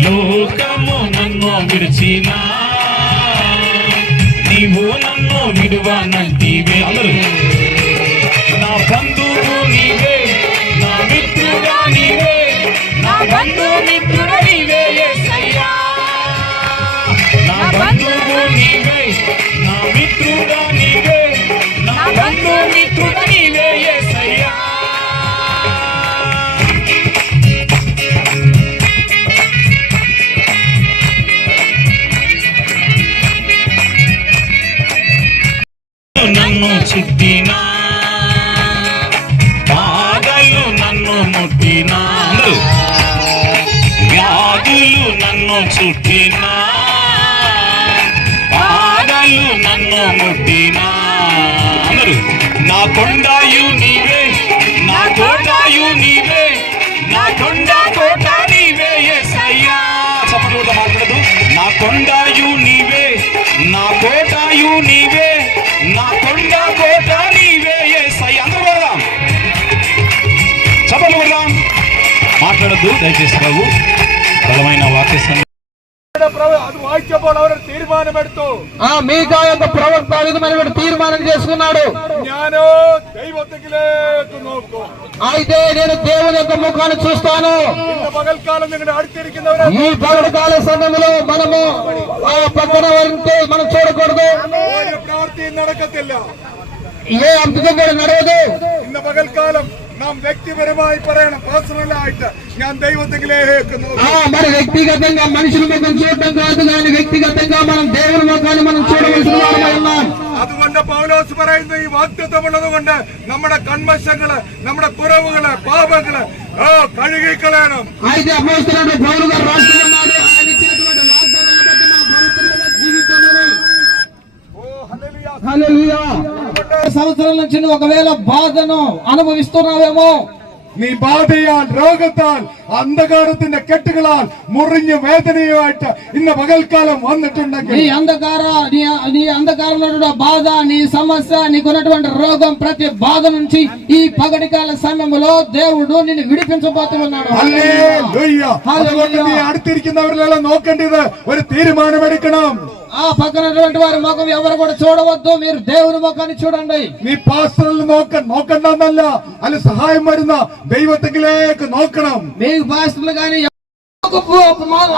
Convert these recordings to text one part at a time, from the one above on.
లోకము నన్ను విడిచిన నీవు నన్ను విడువనంటివే కొండాయు నీవే నా కోటాయు నీవే నా కొండ కోట నీవే. యేసయ్యా అందరూ కొడదాం చప్పట్లు కొడదాం మాట్లాడద్దు దయచేసి బాబు బలమైన వాక్య వినియోగించబోలు అవరు తీర్మానమెడుతూ ఆ మీకా యొక్క ప్రవక్త తీర్మానం చేసుకున్నాడు జ్ఞానో దైవతకిలేకు నోకు అయితే నేను దేవుని యొక్క ముఖాన్ని చూస్తాను ఈ పగల కాల సమయంలో మనము ఆ పక్కన ఉంటే మనం చూడకూడదు ప్రవర్తి నడకతిల్ల ఏ అంశం కూడా నడవదు ఇన్న కాలం നാം വ്യക്തിപരമായി പറയണം പേഴ്സണലായിട്ട് ഞാൻ ദൈവത്തിലേക്ക് ఆ നോക്കും మరి వ్యక్తిగతంగా మనుషుల ముఖం చూడటం కాదు కానీ వ్యక్తిగతంగా మనం దేవుని ముఖాన్ని మనం చూడవలసిన వారమై ఉన్నాం അതുകൊണ്ട് പൗലോസ് പറയുന്ന ഈ വാക്തത്വമുള്ളത് കൊണ്ട് നമ്മുടെ കൺമശങ്ങള് നമ്മുടെ കുറവുകള് പാപങ്ങള് ഓ കഴുകിക്കളയണം అయితే అపోస్తున్న పౌరు గారు రాస్తున్నాడు ఆయన ఇచ్చినటువంటి వాగ్దానాన్ని బట్టి మనం పవిత్రంగా జీవితామని ഓ ഹല്ലേലൂയ. హల్లెలూయా. సంవత్సరాల నుంచి నువ్వు ఒకవేళ బాధను అనుభవిస్తున్నావేమో നീ ബാധയാൽ രോഗത്താൽ അന്ധകാരത്തിന്റെ കെട്ടുകളാൽ മുറിഞ്ഞ വേദനയുമായിട്ട് ഇന്ന് പകൽക്കാലം വന്നിട്ടുണ്ടെങ്കിൽ నీ అంధకార నీ నీ అంధకారంలో బాధ నీ సమస్య నీకున్నటువంటి రోగం ప్రతి బాధ నుంచి ఈ పగటి కాల సమయంలో దేవుడు నిన్ను విడిపించబోతున్నాడు ഹല്ലേലൂയ. അതുകൊണ്ട് നീ അടുത്തിരിക്കുന്നവരിലെല്ലാം നോക്കേണ്ടത് ഒരു തീരുമാനമെടുക്കണം ఆ పక్కనటువంటి వారి ముఖం ఎవరు కూడా చూడవద్దు మీరు దేవుని ముఖాన్ని చూడండి നീ പാസ്റ്ററിൽ നോക്ക നോക്കണ്ടെന്നല്ല അല്ല സഹായം വരുന്ന ദൈവത്തിലേക്ക് നോക്കണം మీకు భాషలు కానీ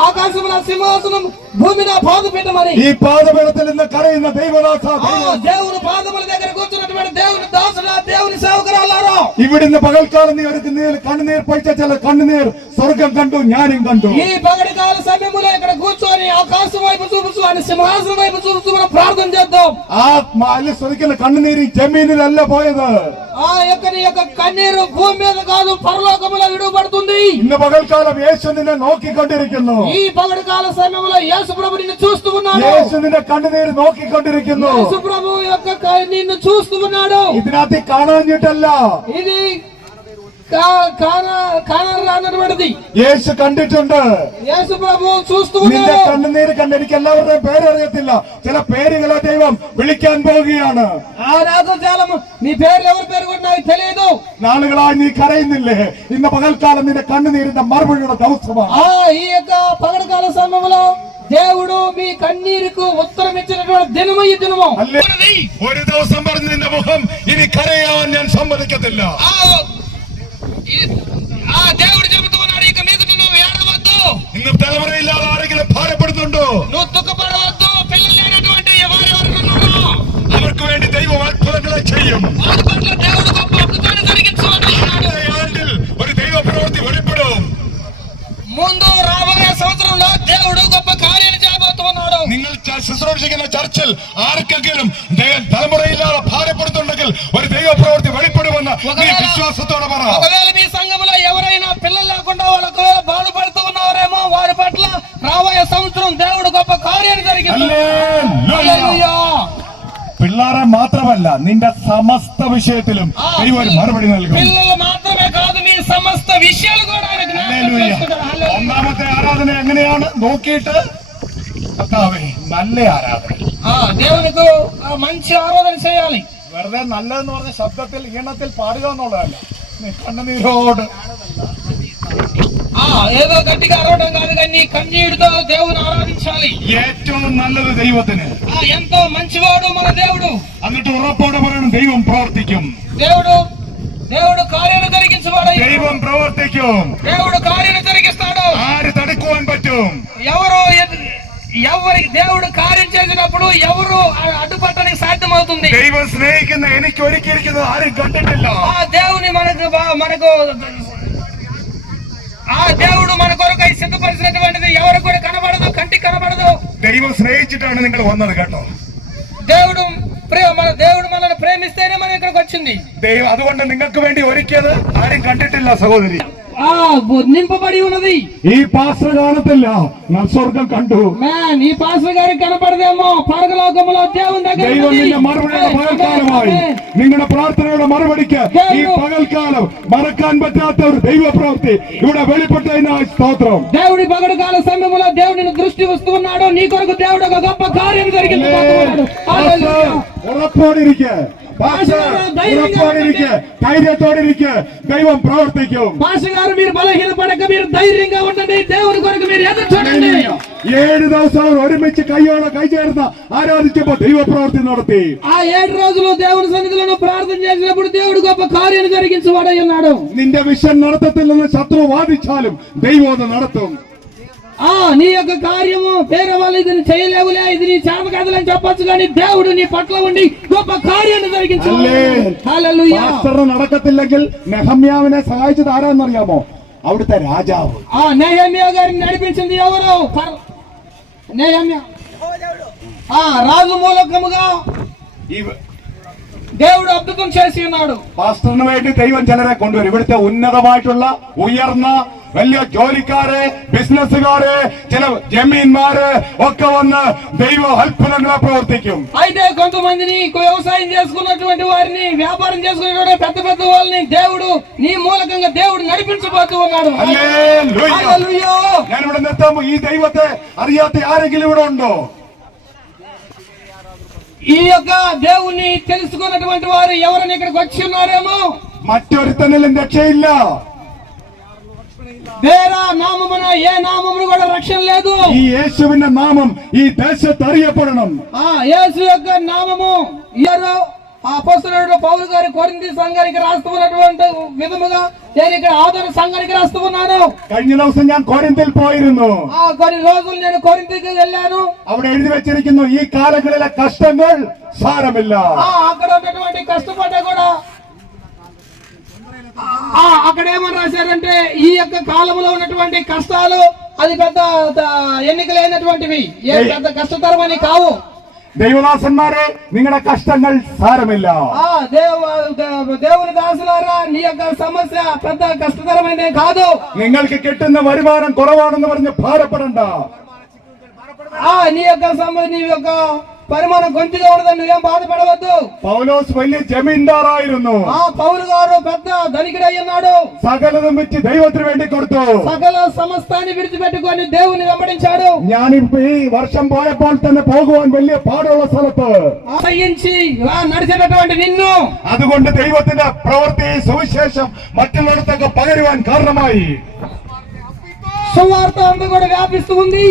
ఆకాశంలో సింహాసనం భూమిన పాదు పెట్టమని ഈ പാതപീഠത്തിൽ നിന്ന് കരയുന്ന ദൈവദാസ ఆ దేవుని పాదముల దగ్గర కూర్చున్నటువంటి దేవుని దాసుల దేవుని సేవకురాలారా ഇവിടുന്ന് പകൽക്കാലം നീ എടുക്കുന്ന കണ്ണുനീർ പഴിച്ച ചില കണ്ണുനീർ സ്വർഗം കണ്ടു ഞാനും കണ്ടു ఈ పగటి కాల సమయంలో ఇక్కడ కూర్చొని ఆకాశం వైపు చూపుచు అని సింహాసనం వైపు చూపుచు మనం ప్రార్థన చేద్దాం ആ അല്ല സ്വർഗിക്കുന്ന കണ്ണുനീർ ഈ ജമീനിലല്ല പോയത് ఆ యొక్క నీ యొక్క కన్నీరు భూమి మీద కాదు పరలోకములో విడువబడుతుంది ഇന്ന് പകൽക്കാലം യേശു നിന്നെ നോക്കിക്കൊണ്ടിരിക്കുന്നു ఈ పగటి కాల సమయంలో యేసు ప్రభు నిన్ను చూస్తూ ఉన్నాడు യേശു നിന്റെ കണ്ണുനീർ നോക്കിക്കൊണ്ടിരിക്കുന്നു యేసు ప్రభు యొక్క క- నిన్ను చూస్తూ ఉన్నాడు ഇതിനകത്ത് കാണാഞ്ഞിട്ടല്ല ఇది కా- కాన కాన అన్నటువంటిది യേശു കണ്ടിട്ടുണ്ട് యేసు ప్రభు చూస్తూ നിന്റെ ఉన్నాడు കണ്ണുനീര് കണ്ട് എനിക്ക് എല്ലാവരുടെയും പേരറിയത്തില്ല ചില പേരുകളെ ദൈവം വിളിക്കാൻ പോവുകയാണ് ఆ రాత్రి చాలా మ- నీ పేర్లు ఎవరి పేరు కూడా నాకు తెలియదు നാളുകളായി നീ കരയുന്നില്ലേ ഇന്ന് പകൽക്കാലം നിന്റെ കണ്ണുനീരിന്റെ മറുപടിയുടെ ദിവസമാണ് ఆ ఈ యొక్క పగడకాల సమయంలో దేవుడు మీ కన్నీరుకు ఉత్తరం ఇచ్చినటువంటి దినము ఈ దినము അല്ലേ ഒരു ദിവസം പറഞ്ഞ് നിന്റെ മുഖം ഇനി കരയാൻ ഞാൻ സമ്മതിക്കത്തില്ല ఆ ഇന്നും തലമുറയില്ലാതെ ആരെങ്കിലും ഭാരപ്പെടുന്നുണ്ടോ അവർക്ക് വേണ്ടി ദൈവം അത്ഭുതങ്ങളെ ചെയ്യും. ഒരു ദൈവ പ്രവൃത്തി വെളിപ്പെടും ముందు రాబోయే సంవత్సరంలో దేవుడు గొప్ప కార్యాలు చేయబోతున్నాడు നിങ്ങൾ ശുശ്രൂഷിക്കുന്ന ചർച്ചിൽ ആർക്കെങ്കിലും തലമുറയില്ലാതെ ഭാരപ്പെടുന്നുണ്ടെങ്കിൽ ഒരു ദൈവപ്രവൃത്തി വെളിപ്പെടുമെന്ന് വിശ്വാസത്തോടെ പറ. പിള്ളാരെ മാത്രമല്ല നിന്റെ സമസ്ത വിഷയത്തിലും ദൈവം ഒരു മറുപടി നൽകും పిల్లలు మాత్రమే కాదు మీ సమస్త విషయాలు కూడా ఆయన జ్ఞాపకం ഹല്ലേലൂയ. చేసుకుంటారు. హల్లెలూయా. ഒന്നാമത്തെ ആരാധന എങ്ങനെയാണ് നോക്കിയിട്ട് കർത്താവേ നല്ല ആരാധന ఆ, దేవునికి ఆ, మంచి ఆరాధన చేయాలి വെറുതെ നല്ലതെന്ന് പറഞ്ഞ ശബ്ദത്തിൽ ഈണത്തിൽ പാടുക എന്നുള്ളതല്ല നീ കണ്ണുനീരോട് ఆ ఏదో గట్టిగా అరవడం కాదు కానీ నీ కన్నీటితో దేవుని ఆరాధించాలి ഏറ്റവും നല്ലത് ദൈവത്തിന് ఆ ఎంతో మంచివాడు మన దేవుడు എന്നിട്ട് ഉറപ്പോടെ പറയണം ദൈവം പ്രവർത്തിക്കും దేవుడు దేవుడు కార్యాలు జరిగించవాడు ദൈവം പ്രവർത്തിക്കും దేవుడు కార్యాలు జరిగిస్తాడు ആര് തടുക്കുവാൻ പറ്റും ఎవరు ఎదు- ఎవరికి దేవుడు కార్యం చేసినప్పుడు ఎవరు అ- అడ్డుపట్టడానికి సాధ్యమవుతుంది ദൈവം സ്നേഹിക്കുന്ന എനിക്ക് ഒരുക്കിയിരിക്കുന്നത് ആരും കണ്ടിട്ടില്ല ఆ దేవుని మనకు బా- మనకు ఆ దేవుడు మన కొరకై సిద్ధపరిచినటువంటిది ఎవరు కూడా కనబడదు కంటి కనబడదు ദൈവം സ്നേഹിച്ചിട്ടാണ് നിങ്ങൾ വന്നത് കേട്ടോ దేవుడు ప్రే- మన దేవుడు మనల్ని ప్రేమిస్తేనే మనం ఇక్కడికి వచ్చింది ദൈവം അതുകൊണ്ട് നിങ്ങൾക്ക് വേണ്ടി ഒരുക്കിയത് ആരും കണ്ടിട്ടില്ല സഹോദരി ఆ బు- నింపబడి ఉన్నది ഈ പാസ്റ്റർ കാണത്തില്ല ഞാൻ സ്വർഗം കണ്ടു మ్యాన్ ఈ పాస్టర్ గారికి కనపడదేమో పరగలోకములో దేవుని దగ్గర ദൈവം ఉన్నది. നിന്റെ മറുപടിയുടെ ఆమేన్, പകൽക്കാലമായി ఆమేన్. നിങ്ങളുടെ പ്രാർത്ഥനയുടെ മറുപടിക്ക് ഈ പകൽക്കാലം മറക്കാൻ പറ്റാത്ത ഒരു ദൈവ പ്രവൃത്തി ഇവിടെ വെളിപ്പെട്ടതിനായി സ്തോത്രം దేవుడి పగడు కాల సమయంలో దేవుడిని దృష్టి వస్తూ ఉన్నాడు నీ కొరకు దేవుడు ఒక గొప్ప కార్యం జరిగించబోతున్నాడు హల్లెలూయా. ദൈവം പ്രവർത്തിക്കും. ഏഴ് ദിവസം അവർ ഒരുമിച്ച് കയ്യോടെ കൈ ചേർന്ന് ആരാധിച്ചപ്പോ ദൈവ പ്രവർത്തി നടത്തി. ആ ഏഴ് രോജിലും പ്രാർത്ഥന നിന്റെ വിഷൻ നടത്തത്തിൽ നിന്ന് ശത്രു വാദിച്ചാലും ദൈവം നടത്തും. ఆ నీ యొక్క కార్యము వేరే వాళ్ళు ఇది చేయలేవులే ఇది నీ చేత కదలని చెప్పొచ్చు కానీ దేవుడు నీ పట్ల ఉండి గొప్ప కార్యాన్ని జరిగించు Amen. హల్లెలూయా. പാസ്റ്ററിന് നടക്കത്തില്ലെങ്കിൽ നെഹമ്യാവിനെ സഹായിച്ചത് ആരാന്നറിയാമോ അവിടുത്തെ രാജാവ് ఆ నేహమ్యా గారిని నడిపించింది ఎవరు పర్- నేహమ్యా ఆ రాజు మూలకముగా ഈ దేవుడు అద్భుతం చేసి ఉన్నాడు പാസ്റ്ററിന് വേണ്ടി ദൈവം ചിലരെ കൊണ്ടുവരും ഇവിടുത്തെ ഉന്നതമായിട്ടുള്ള ഉയർന്ന വലിയ ജോലിക്കാരെ ബിസിനസ്സുകാരെ ചില ജമീന്മാര് ഒക്കെ വന്ന് ദൈവ അത്ഭുതങ്ങളെ പ്രവർത്തിക്കും అయితే కొంతమందిని వ్యవసాయం చేసుకున్నటువంటి వారిని వ్యాపారం చేసుకున్నటువంటి పెద్ద పెద్ద వాళ్ళని దేవుడు నీ మూలకంగా దేవుడు నడిపించబోతూ ఉన్నాడు ഹല്ലേലൂയ. హల్లెలూయా. ഞാനിവിടെ നിർത്താമോ ഈ ദൈവത്തെ അറിയാത്ത ആരെങ്കിലും ഇവിടെ ഉണ്ടോ ఈ యొక్క దేవుణ్ణి తెలుసుకున్నటువంటి వారు ఎవరైనా ఇక్కడికి వచ్చి ఉన్నారేమో മറ്റൊരുത്തനിലും രക്ഷയില്ല వేరే నామమున ఏ నామమును కూడా రక్షణ లేదు ഈ യേശുവിന്റെ നാമം ഈ ദേശത്ത് അറിയപ്പെടണം ఆ యేసు యొక్క నామము ఇయరు ఆ అపోస్తలుడు పౌలు గారి కొరింది సంఘానికి రాస్తూ ఉన్నటువంటి విధముగా నేను ఇక్కడ ఆదరణ సంఘానికి రాస్తూ ఉన్నాను കഴിഞ്ഞ ദിവസം ഞാൻ കോരിന്തിൽ പോയിരുന്നു ఆ కొన్ని రోజులు నేను కొరింతికి వెళ్ళాను അവിടെ എഴുതി വെച്ചിരിക്കുന്നു ഈ കാലങ്ങളിലെ കഷ്ടങ്ങൾ സാരമില്ല ఆ అక్కడ ఉన్నటువంటి కష్టపడ్డా కూడా ఆ అక్కడ ఏమని రాశారంటే ఈ యొక్క కాలంలో ఉన్నటువంటి కష్టాలు అది పెద్ద ద- ఎన్నికలైనటువంటివి ఏ పెద్ద కష్టతరమని కావు ദൈവദാസന്മാരെ നിങ്ങളുടെ കഷ്ടങ്ങൾ സാരമില്ല ఆ దేవ దే- దేవుని దాసులారా నీ యొక్క సమస్య పెద్ద కష్టతరమైనదే కాదు നിങ്ങൾക്ക് കിട്ടുന്ന വരുമാനം കുറവാണെന്ന് പറഞ്ഞ് ഭാരപ്പെടണ്ട ఆ నీ యొక్క సమ నీ యొక్క పరిమాణం కొంచెంగా ఉండదని నువ్వేం బాధపడవద్దు പൗലോസ് വലിയ ജമീന്ദാറായിരുന്നു ఆ పౌలు గారు పెద్ద ధనికుడై ఉన్నాడు സകലതും വെച്ച് ദൈവത്തിന് വേണ്ടി കൊടുത്തു సకల సమస్తాన్ని విడిచిపెట్టుకొని దేవుని వెంబడించాడు ഞാനിപ്പോ ഈ വർഷം പോയപ്പോൾ തന്നെ പോകുവാൻ വലിയ പാടുള്ള സ്ഥലത്ത് సహించి ఆ నడిచేటటువంటి నిన్ను അതുകൊണ്ട് ദൈവത്തിന്റെ പ്രവൃത്തി സുവിശേഷം മറ്റുള്ളിടത്തൊക്കെ പകരുവാൻ കാരണമായി సువార్త అంతా కూడా వ్యాపిస్తూ ఉంది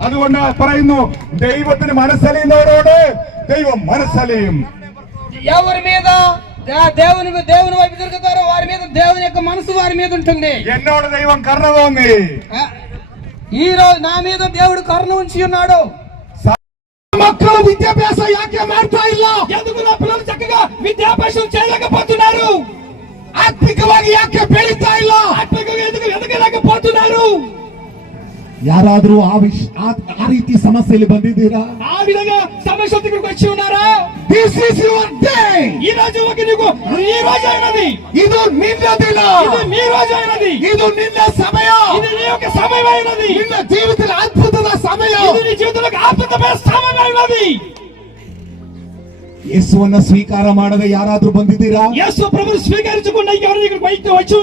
അതുകൊണ്ട് പറയുന്നു ദൈവത്തിന് മനസ്സലിയുന്നവരോട് ദൈവം മനസ്സലിയും ఎవరి మీద ఆ దేవుని దేవుని వైపు తిరుగుతారో వారి మీద దేవుని యొక్క మనసు వారి మీద ఉంటుంది എന്നോട് ദൈവം കരുണ തോന്നി ఆ, ఈ రోజు నా మీద దేవుడు కరుణ ఉంచి ఉన్నాడు മക്കൾ വിദ്യാഭ്യാസം യാക്കെ മാറ്റാ ഇല്ല ఎందుకు నా పిల్లలు చక్కగా విద్యాభ్యాసం చేయలేకపోతున్నారు ಆರ್ಥಿಕವಾಗಿ ಯಾಕೆ ಬೆಳೀತಾ ಇಲ್ಲ ఆత్మీయంగా ఎందుకు ఎదగలేకపోతున్నారు ಯಾರಾದ್ರೂ ಆ ವಿಷ ಆ- ಆ ರೀತಿ ಸಮಸ್ಯೆಯಲ್ಲಿ ಬಂದಿದ್ದೀರಾ ఆ విధంగా సమస్య ఇక్కడికి వచ్చి ఉన్నారా ದಿಸ್ ಇಸ್ ಯುವರ್ ಡೇ ఈ రోజు ఒక నీకు ఈ రోజు అయినది ಇದು ನಿನ್ನ ದಿನ ఇది మీ రోజు అయినది ಇದು ನಿನ್ನ ಸಮಯ ఇది నీ యొక్క సమయం అయినది ನಿನ್ನ ಜೀವಿತದ ಅದ್ಭುತದ ಸಮಯ ఇది నీ జీవితంలో అద్భుతమైన సమయం అయినది ಯೇಸುವನ್ನ ಸ್ವೀಕಾರ ಮಾಡದೆ ಯಾರಾದ್ರೂ ಬಂದಿದ್ದೀರಾ యేసు ప్రభు స్వీకరించకుండా ఎవరు ఇక్కడికి బయట వచ్చి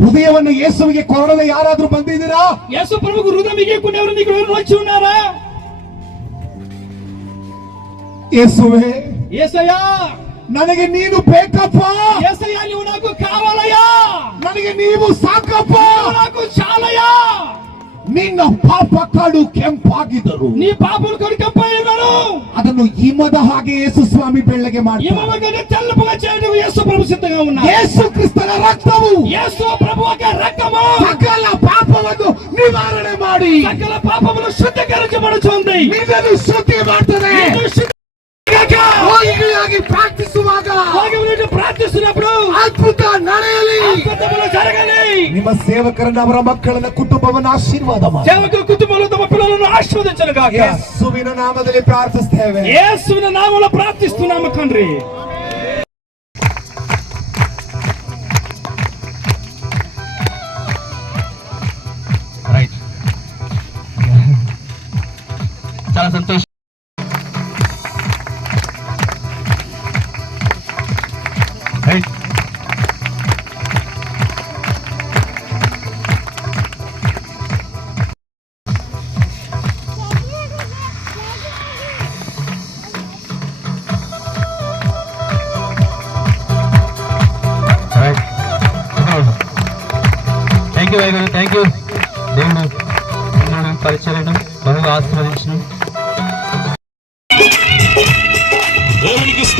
ఉన్నారా ಹೃದಯವನ್ನು ಯೇಸುವಿಗೆ ಕೊರಡದೆ ಯಾರಾದ್ರೂ ಬಂದಿದ್ದೀರಾ యేసు ప్రభుకు హృదయం ఇవ్వకుండా ఎవరు నీకు ఎవరు వచ్చి ఉన్నారా ಯೇಸುವೆ యేసయ్యా ನನಗೆ ನೀನು ಬೇಕಪ್ಪ ఏసయ్యా నువ్వు నాకు కావాలయ్యా ನನಗೆ ನೀವು ಸಾಕಪ್ಪ నువ్వు నాకు చాలయ్యా ನಿನ್ನ ಪಾಪ ಕಾಡು ಕೆಂಪಾಗಿದ್ದರು నీ పాపలు కొడుకపై ఉన్నాను ಅದನ್ನು ಹಿಮದ ಹಾಗೆ ಯೇಸು ಸ್ವಾಮಿ ಬೆಳ್ಳಗೆ ಮಾಡಿ ఇవ్వగానే తెల్లపుగా చేయడం యేసు ప్రభు సిద్ధంగా ఉన్నా ಯೇಸು ಕ್ರಿಸ್ತನ ರಕ್ತವು యేసు ప్రభు యొక్క రక్తము ಸಕಲ ಪಾಪವನ್ನು ನಿವಾರಣೆ ಮಾಡಿ సకల పాపములు శుద్ధీకరించబడుతుంది ನಿನ್ನನ್ನು ಶುದ್ಧಿ ಮಾಡ್ತದೆ నిన్ను శుద్ధి- ರೋಗಿಗಳಾಗಿ ಪ್ರಾರ್ಥಿಸುವಾಗ భాగ్యములను ప్రార్థిస్తున్నప్పుడు ಅದ್ಭುತ ನಡೆಯಲಿ అద్భుతములు జరగాలి ನಿಮ್ಮ ಸೇವಕರನ್ನ ಅವರ ಮಕ್ಕಳನ್ನ ಕುಟುಂಬವನ್ನು ಆಶೀರ್ವಾದ ಮಾಡಿ సేవకు కుటుంబంలో తమ పిల్లలను ఆశీర్వదించను గాక ಯೇಸುವಿನ ನಾಮದಲ್ಲಿ ಪ್ರಾರ್ಥಿಸ್ತೇವೆ యేసువిన నామములో ప్రార్థిస్తున్నాము తండ్రి రైట్ చాలా సంతోషం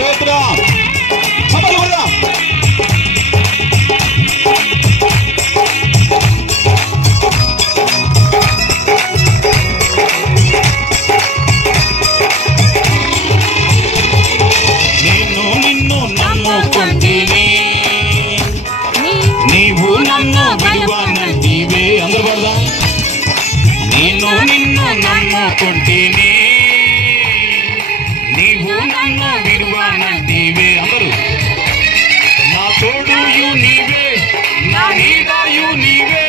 pedra. నన్ను విడువనంటివే అందరూ. నా తోడుయు నీవే. నా నీడాయు నీవే.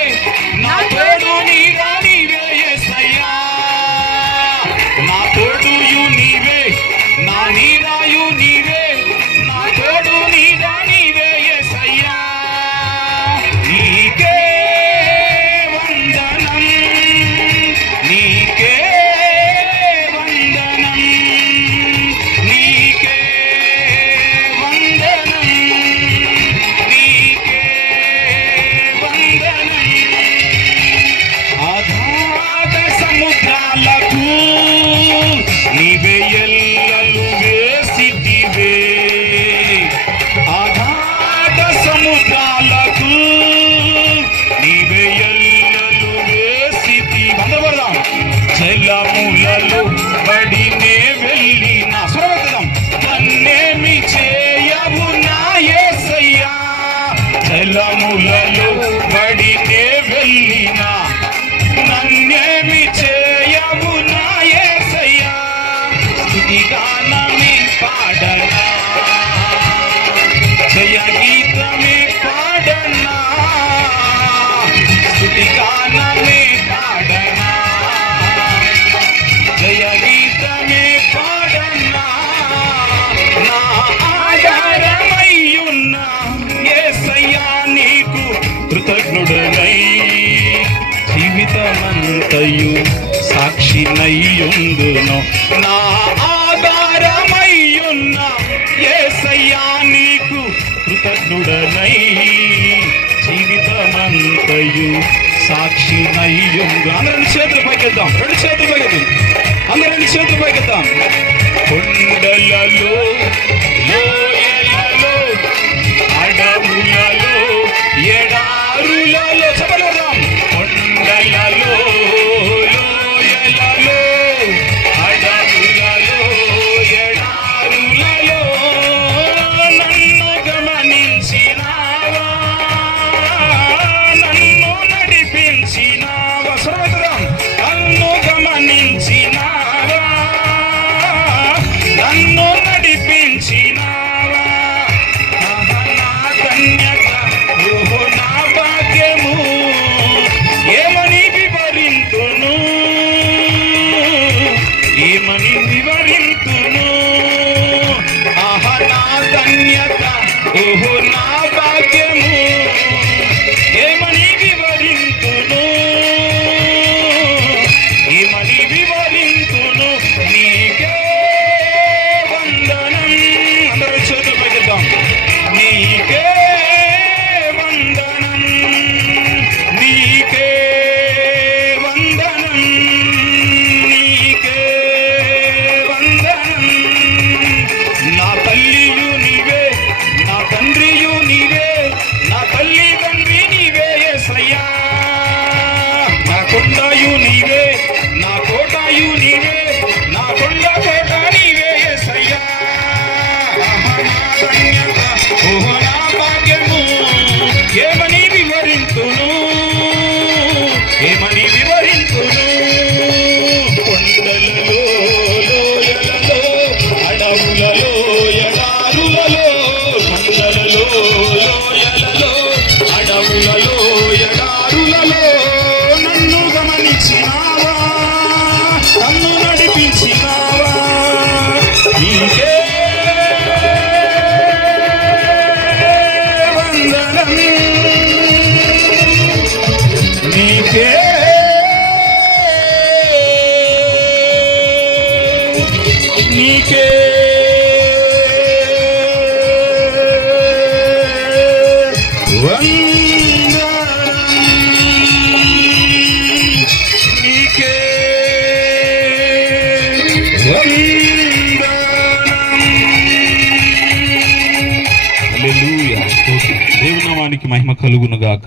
నా తోడు నీడా నీవే యేసయ్యా నా తోడుయు నీవే. నా జీవితమంతయు సాక్షినయ్యుందును నా ఆధారమయ్యున్న యేసయ్యా నీకు కృతజ్ఞుడనై జీవితమంతయు సాక్షినయ్యుందు అందరం చేతులు పైకెద్దాం రెండు చేతులు పైకెద్దాం అందరం రెండు చేతులు పైకెద్దాం కొండలలో మహిమ కలుగునుగాక.